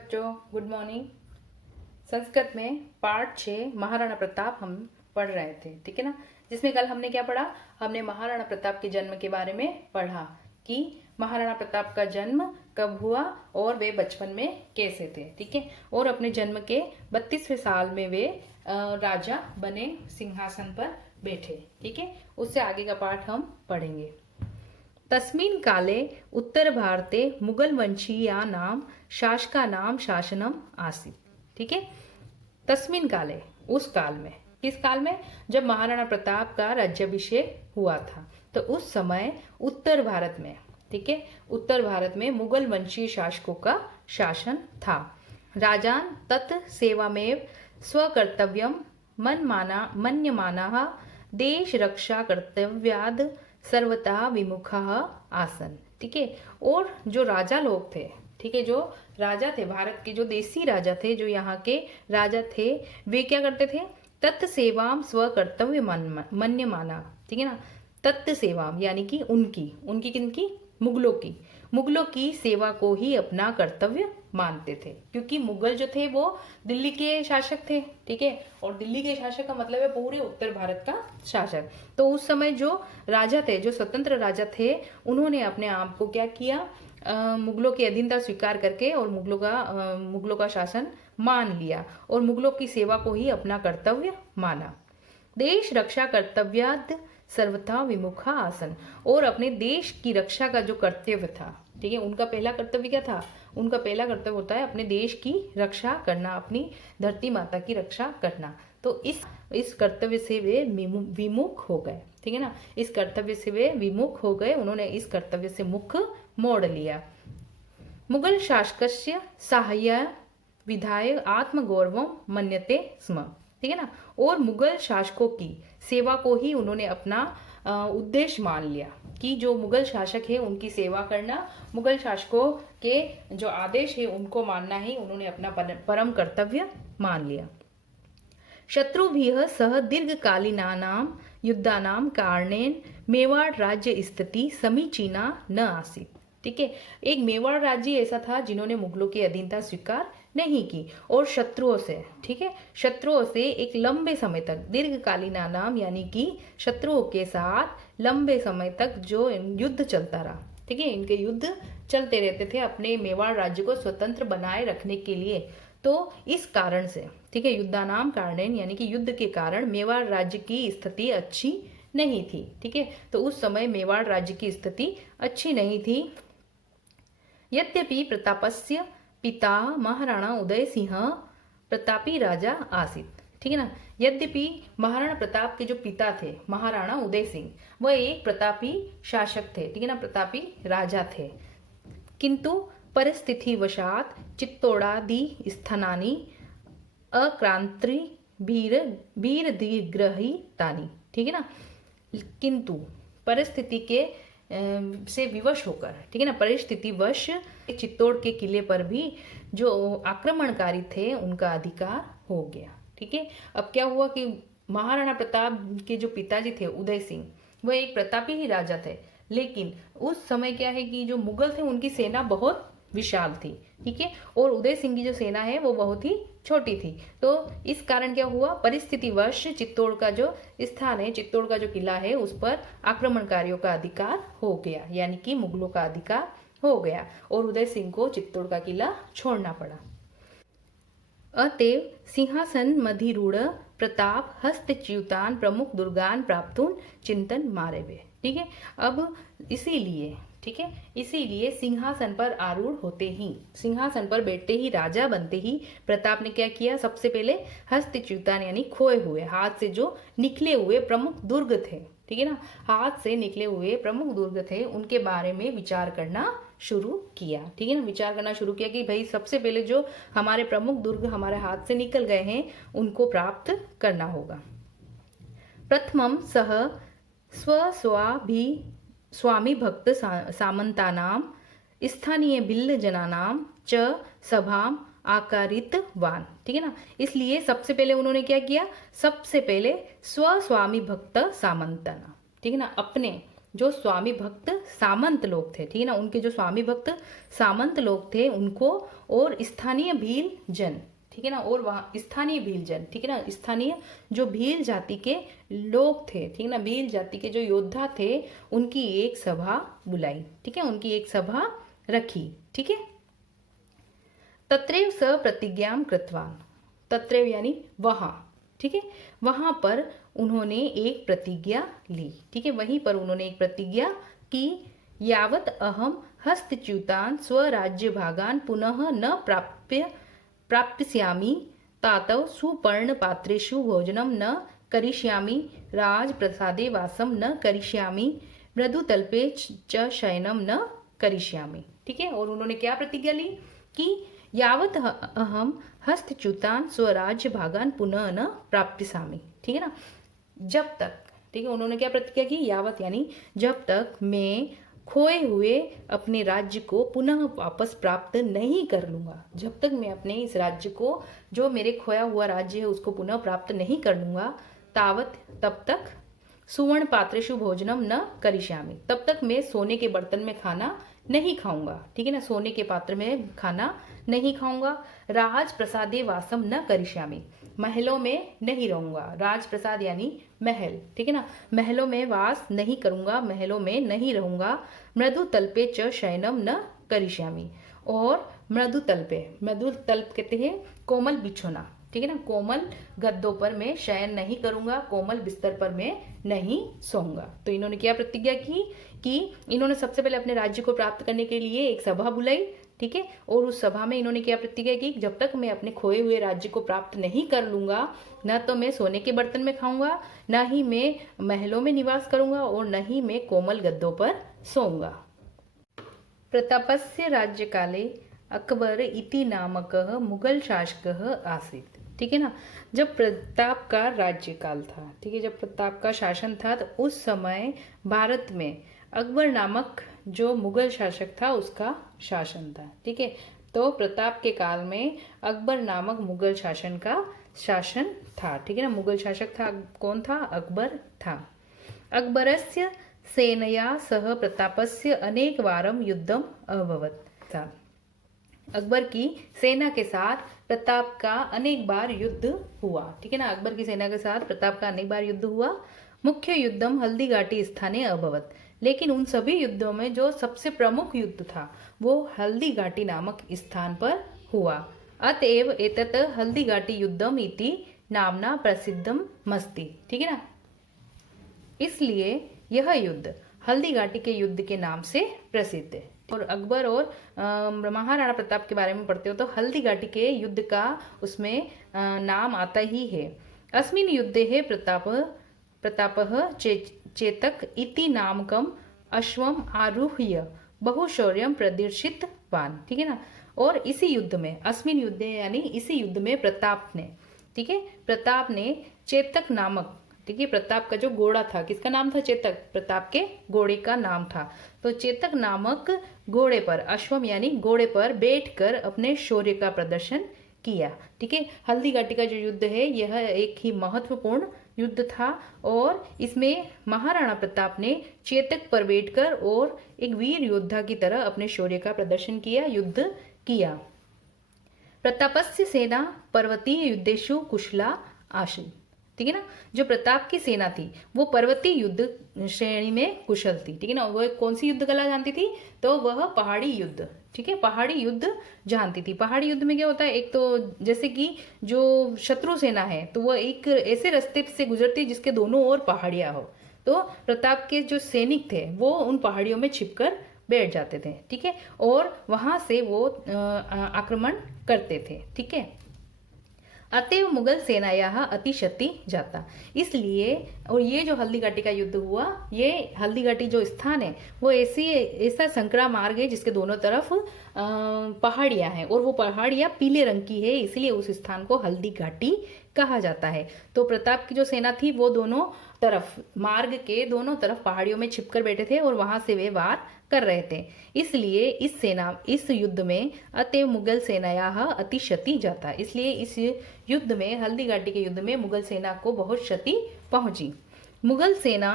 बच्चों, good morning. Sanskrit में पाठ 6 महाराणा प्रताप हम पढ़ रहे थे, ठीक है ना। जिसमें कल हमने क्या पढ़ा? हमने महाराणा प्रताप के जन्म के बारे में पढ़ा कि महाराणा प्रताप का जन्म कब हुआ और वे बचपन में कैसे थे, ठीक है। और अपने जन्म के 32वें साल में वे राजा बने, सिंहासन पर बैठे, ठीक है। उससे आगे का पाठ हम पढ़ेंगे। तस्मिन् काले उत्तर भारते मुगल वंशीयानां शासकानां शासनम आसीत्, ठीक है। तस्मिन् काले, उस काल में, किस काल में? जब महाराणा प्रताप का राज्याभिषेक हुआ था, तो उस समय उत्तर भारत में, ठीक है, उत्तर भारत में मुगल वंशीय शासकों का शासन था। राजान तत् सेवामेव स्वकर्तव्यम मन्यमानाः देश रक्षा कर्तव्याद सर्वथा विमुखा आसन, ठीक है। और जो राजा लोग थे, ठीक है, जो राजा थे, भारत के जो देसी राजा थे, जो यहाँ के राजा थे, वे क्या करते थे? तत् सेवाम स्वकर्तव्य मन्यमाना, ठीक है ना। तत् सेवाम यानी कि उनकी किनकी? मुगलों की सेवा को ही अपना कर्तव्य मानते थे, क्योंकि मुगल जो थे वो दिल्ली के शासक थे, ठीक है। और दिल्ली के शासक का मतलब है पूरे उत्तर भारत का शासक। तो उस समय जो राजा थे, जो स्वतंत्र राजा थे, उन्होंने अपने आप को क्या किया? मुगलों की अधीनता स्वीकार करके और मुगलों का शासन मान लिया और मुगलों की सेवा को ही अपना कर्तव्य माना। देश रक्षा कर्तव्याद सर्वथा विमुखा आसन, और अपने देश की रक्षा का जो कर्तव्य था, ठीक है, उनका पहला कर्तव्य क्या था? उनका पहला कर्तव्य होता है अपने देश की रक्षा करना, अपनी धरती माता की रक्षा करना। तो इस कर्तव्य से वे विमुख हो गए, ठीक है ना। इस कर्तव्य से वे विमुख हो गए, उन्होंने इस कर्तव्य से मुख मोड़ लिया। मुगल शासकस्य साहाय्य विधाय आत्मगौरवम मन्यते स्म, ठीक है ना। और मुगल शासकों की सेवा को ही उन्होंने अपना उद्देश्य मान लिया कि जो मुगल शासक है उनकी सेवा करना, मुगल शासकों के जो आदेश है उनको मानना ही उन्होंने अपना परम कर्तव्य मान लिया। शत्रुभिः सह दीर्घकालीनानां युद्धानां कारणेन मेवाड़ राज्य स्थिति समीचीना न आसीत्, ठीक है। एक मेवाड़ राज्य ऐसा था जिन्होंने मुगलों की अधीनता स्वीकार नहीं की और शत्रुओं से, ठीक है, शत्रुओं से एक लंबे समय तक, दीर्घकालीना नाम यानी कि शत्रुओं के साथ लंबे समय तक जो युद्ध चलता रहा, ठीक है। इनके युद्ध चलते रहते थे अपने मेवाड़ राज्य को स्वतंत्र बनाए रखने के लिए। तो इस कारण से, ठीक है, युद्धानाम कारणेन यानी कि युद्ध के कारण मेवाड़ राज्य की स्थिति अच्छी नहीं थी, ठीक है। तो उस समय मेवाड़ राज्य की स्थिति अच्छी नहीं थी। यद्यपि प्रतापस्य पिता महाराणा उदय सिंह प्रतापी राजा आसीत्, ठीक है ना। यद्यपि महाराणा प्रताप के जो पिता थे महाराणा उदय सिंह, वह एक प्रतापी शासक थे, ठीक है ना, प्रतापी राजा थे। किंतु परिस्थितिवशात चित्तौड़ादि स्थानानि अक्रांति वीर दिग्रहितानि, ठीक है ना। किंतु परिस्थिति के से विवश होकर, ठीक है ना, परिस्थितिवश चित्तौड़ के किले पर भी जो आक्रमणकारी थे उनका अधिकार हो गया, ठीक है। अब क्या हुआ कि महाराणा प्रताप के जो पिताजी थे उदय सिंह, वह एक प्रतापी ही राजा थे, लेकिन उस समय क्या है कि जो मुगल थे उनकी सेना बहुत विशाल थी, ठीक है, और उदय सिंह की जो सेना है वो बहुत ही छोटी थी। तो इस कारण क्या हुआ? परिस्थितिवश चित्तौड़ का जो स्थान है, चित्तौड़ का जो किला है, उस पर आक्रमणकारियों का अधिकार हो गया, यानी कि मुगलों का अधिकार हो गया और उदय सिंह को चित्तौड़ का किला छोड़ना पड़ा। अतएव सिंहासन मधिरूढ़ प्रताप हस्तच्युतान प्रमुख दुर्गान प्राप्तून चिंतन मारेवे, ठीक है। अब इसीलिए, ठीक है, इसीलिए सिंहासन पर आरूढ़ होते ही, सिंहासन पर बैठते ही, राजा बनते ही प्रताप ने क्या किया? सबसे पहले हस्तच्युतान यानी खोए हुए, हाथ से जो निकले हुए प्रमुख दुर्ग थे, ठीक है ना, हाथ से निकले हुए प्रमुख दुर्ग थे, उनके बारे में विचार करना शुरू किया, ठीक है ना। विचार करना शुरू किया कि भाई सबसे पहले जो हमारे प्रमुख दुर्ग हमारे हाथ से निकल गए हैं उनको प्राप्त करना होगा। प्रथमम सह स्वामी भक्त सामंतानां स्थानीय बिल्ल जनानां च सभाम आकारितवान, ठीक है ना। इसलिए सबसे पहले उन्होंने क्या किया? सबसे पहले स्वामी भक्त सामंताना, ठीक है ना, अपने जो स्वामी भक्त सामंत लोग थे, ठीक है ना, उनके जो स्वामी भक्त सामंत लोग थे उनको, और स्थानीय भील जन, ठीक है ना, और वहाँ स्थानीय भील जन, ठीक है ना, स्थानीय जो भील जाति के लोग थे, ठीक है ना, भील जाति के जो योद्धा थे उनकी एक सभा बुलाई, ठीक है, उनकी एक सभा रखी, ठीक है। तत्रैव स प्रतिज्ञां कृतवान, तत्रैव यानी वहां, ठीक है, वहां पर उन्होंने एक प्रतिज्ञा ली, ठीक है, वहीं पर उन्होंने एक प्रतिज्ञा की, यावत अहम हस्तच्युतान स्वराज्य भागान पुनः न प्राप्स्यामि तातव सुपर्ण पात्रेषु भोजनम न करिष्यामि, राजप्रसादे वासम न करिष्यामि, मृदुतल्पे च शयनम न करिष्यामि, ठीक है। और उन्होंने क्या प्रतिज्ञा ली कि यावत अहम हस्तच्युतान स्वराज्य भागान पुनः न प्राप्स्यामि, ठीक है ना, जब तक, ठीक है, उन्होंने क्या प्रतिज्ञा की, यावत यानी जब तक मैं खोए हुए अपने राज्य को पुनः वापस प्राप्त नहीं कर लूंगा, जब तक मैं अपने इस राज्य को, जो मेरे खोया हुआ राज्य है उसको पुनः प्राप्त नहीं कर लूंगा, तावत तब तक सुवर्ण पात्रेषु भोजनम न करिष्यामि, तब तक मैं सोने के बर्तन में खाना नहीं खाऊंगा, ठीक है ना, सोने के पात्र में खाना नहीं खाऊंगा, राज प्रसादे वासम न करिष्यामि, महलों में नहीं रहूंगा, राज प्रसाद यानी महल, ठीक है ना, महलों में वास नहीं करूंगा, महलों में नहीं रहूंगा, मृदु तल्पे च शयनम न करिष्यामि, और मृदु तल्पे, मृदु तल्प कहते हैं कोमल बिछोना, ठीक है ना, कोमल गद्दों पर मैं शयन नहीं करूंगा, कोमल बिस्तर पर मैं नहीं सोऊंगा। तो इन्होंने क्या प्रतिज्ञा की कि इन्होंने सबसे पहले अपने राज्य को प्राप्त करने के लिए एक सभा बुलाई, ठीक है, और उस सभा में इन्होंने क्या प्रतिज्ञा की, जब तक मैं अपने खोए हुए राज्य को प्राप्त नहीं कर लूंगा, न तो मैं सोने के बर्तन में खाऊंगा, न ही मैं महलों में निवास करूंगा, और न ही मैं कोमल गद्दों पर सोऊंगा। प्रतापस्य राज्य काले अकबर इति नामकः मुगल शासकः आसीत्, ठीक है ना, जब प्रताप का राज्यकाल था, ठीक है, जब प्रताप का शासन था, तो उस समय भारत में अकबर नामक जो मुगल शासक था उसका शासन था, ठीक है। तो प्रताप के काल में अकबर नामक मुगल शासन का शासन था, ठीक है ना, मुगल शासक था, कौन था, अकबर था। अकबरस्य सेनया सह प्रतापस्य अनेकवारं युद्धम अभवत् था, अकबर की सेना के साथ प्रताप का अनेक बार युद्ध हुआ, ठीक है ना, अकबर की सेना के साथ प्रताप का अनेक बार युद्ध हुआ। मुख्य युद्धम हल्दी घाटी स्थाने अभवत, लेकिन उन सभी युद्धों में जो सबसे प्रमुख युद्ध था वो हल्दी घाटी नामक स्थान पर हुआ। अतएव एतत् हल्दी घाटी युद्धम इति नामना प्रसिद्धम मस्ति, ठीक है ना, इसलिए यह युद्ध हल्दी घाटी के युद्ध के नाम से प्रसिद्ध है। और अकबर और महाराणा प्रताप के बारे में पढ़ते हो तो हल्दी घाटी के युद्ध का उसमें नाम आता ही है। अस्मिन् युद्धे है प्रतापः चेतक इति नामकम अश्वम आरुह्य बहुशौर्यम प्रदर्शितवान, ठीक है ना, और इसी युद्ध में, अस्मिन् युद्धे यानी इसी युद्ध में प्रताप ने, ठीक है, प्रताप ने चेतक नामक, ठीक है, प्रताप का जो घोड़ा था, किसका नाम था, चेतक, प्रताप के घोड़े का नाम था, तो चेतक नामक घोड़े पर, अश्वम यानी घोड़े पर बैठकर अपने शौर्य का प्रदर्शन किया, ठीक है। हल्दी घाटी का जो युद्ध है यह एक ही महत्वपूर्ण युद्ध था और इसमें महाराणा प्रताप ने चेतक पर बैठकर और एक वीर योद्धा की तरह अपने शौर्य का प्रदर्शन किया, युद्ध किया। प्रतापस्य सेना पर्वतीय युद्धेषु कुशला आसीत्, ठीक है ना, जो प्रताप की सेना थी वो पर्वतीय युद्ध श्रेणी में कुशल थी, ठीक है ना, वो कौन सी युद्ध कला जानती थी, तो वह पहाड़ी युद्ध, ठीक है, पहाड़ी युद्ध जानती थी। पहाड़ी युद्ध में क्या होता है, एक तो जैसे कि जो शत्रु सेना है तो वह एक ऐसे रास्ते से गुजरती जिसके दोनों ओर पहाड़ियां हो, तो प्रताप के जो सैनिक थे वो उन पहाड़ियों में छिपकर बैठ जाते थे, ठीक है, और वहां से वो आक्रमण करते थे, ठीक है। अतएव मुगल सेनायाः अतिशति जाता, इसलिए, और ये जो हल्दी घाटी का युद्ध हुआ, ये हल्दी घाटी जो स्थान है वो ऐसा संकरा मार्ग है जिसके दोनों तरफ पहाड़ियां हैं और वो पहाड़ियां पीले रंग की है, इसलिए उस स्थान को हल्दी घाटी कहा जाता है। तो प्रताप की जो सेना थी वो दोनों तरफ, मार्ग के दोनों तरफ पहाड़ियों में छिपकर बैठे थे और वहां से वे वार कर रहे थे, इसलिए इस युद्ध में अतएव मुगल सेनायाः अतिशति जाता, इसलिए इस युद्ध में, हल्दी घाटी के युद्ध में मुगल सेना को बहुत क्षति पहुंची। मुगल सेना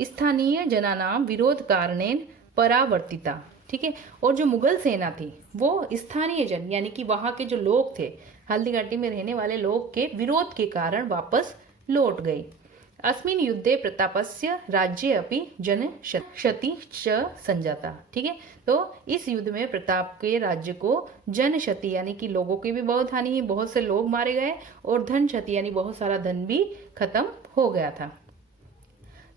स्थानीय जनानाम विरोध कारणेन परावर्तिता। ठीक है, और जो मुगल सेना थी वो स्थानीय जन यानी कि वहां के जो लोग थे, हल्दी घाटी में रहने वाले लोग के विरोध के कारण वापस लौट गई। अस्मिन् युद्धे प्रतापस्य राज्ये अपि जन क्षति च संजाता। ठीक है, तो इस युद्ध में प्रताप के राज्य को जन क्षति यानी कि लोगों की भी बहुत हानि हुई, बहुत से लोग मारे गए, और धन क्षति यानी बहुत सारा धन भी खत्म हो गया था।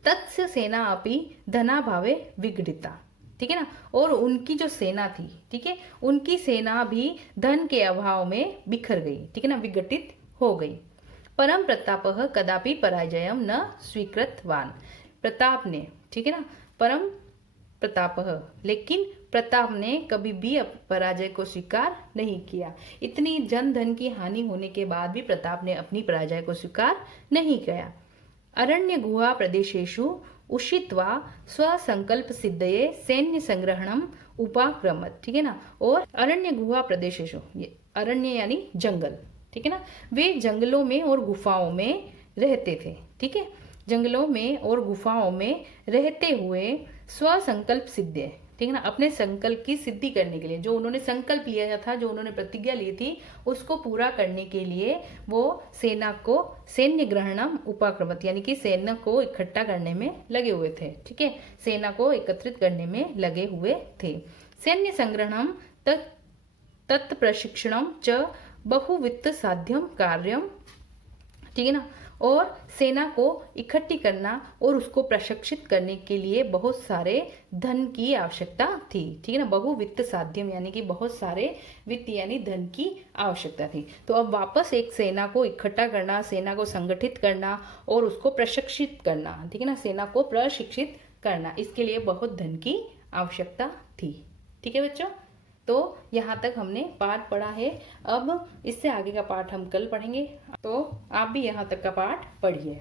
तत्स्य सेना अपि धनाभावे विघटिता। ठीक है ना, और उनकी जो सेना थी, ठीक है, उनकी सेना भी धन के अभाव में बिखर गई। ठीक है ना, विघटित हो गई। परम प्रतापः कदापि पराजयम न स्वीकृतवान। प्रताप ने, ठीक है ना, परम प्रतापः, लेकिन प्रताप ने कभी भी पराजय को स्वीकार नहीं किया। इतनी जन धन की हानि होने के बाद भी प्रताप ने अपनी पराजय को स्वीकार नहीं किया। अरण्य गुहा प्रदेशेषु उषित्वा स्वसंकल्प सिद्धये सैन्य संग्रहणम उपाक्रमत। ठीक है ना, और अरण्य गुहा प्रदेशेषु, अरण्य यानी जंगल, ठीक है ना, वे जंगलों में और गुफाओं में रहते थे। ठीक है, जंगलों में और गुफाओं में रहते हुए स्वसंकल्प सिद्धे, ठीक है ना, अपने संकल्प की सिद्धि करने के लिए, जो उन्होंने संकल्प लिया था, जो उन्होंने प्रतिज्ञा ली थी, उसको पूरा करने के लिए वो सेना को सैन्य ग्रहणम उपाक्रमत यानी कि सेना को इकट्ठा करने में लगे हुए थे। ठीक है, सेना को एकत्रित करने में लगे हुए थे। सैन्य संग्रहणम तत्प्रशिक्षणम च बहुवित्त साध्यम कार्यम। ठीक है ना, और सेना को इकट्ठी करना और उसको प्रशिक्षित करने के लिए बहुत सारे धन की आवश्यकता थी। ठीक है ना, बहुवित्त साध्यम यानी कि बहुत सारे वित्त यानी धन की आवश्यकता थी। तो अब वापस एक सेना को इकट्ठा करना, सेना को संगठित करना और उसको प्रशिक्षित करना, ठीक है ना, सेना को प्रशिक्षित करना, इसके लिए बहुत धन की आवश्यकता थी। ठीक है बच्चों, तो यहाँ तक हमने पाठ पढ़ा है। अब इससे आगे का पाठ हम कल पढ़ेंगे, तो आप भी यहाँ तक का पाठ पढ़िए।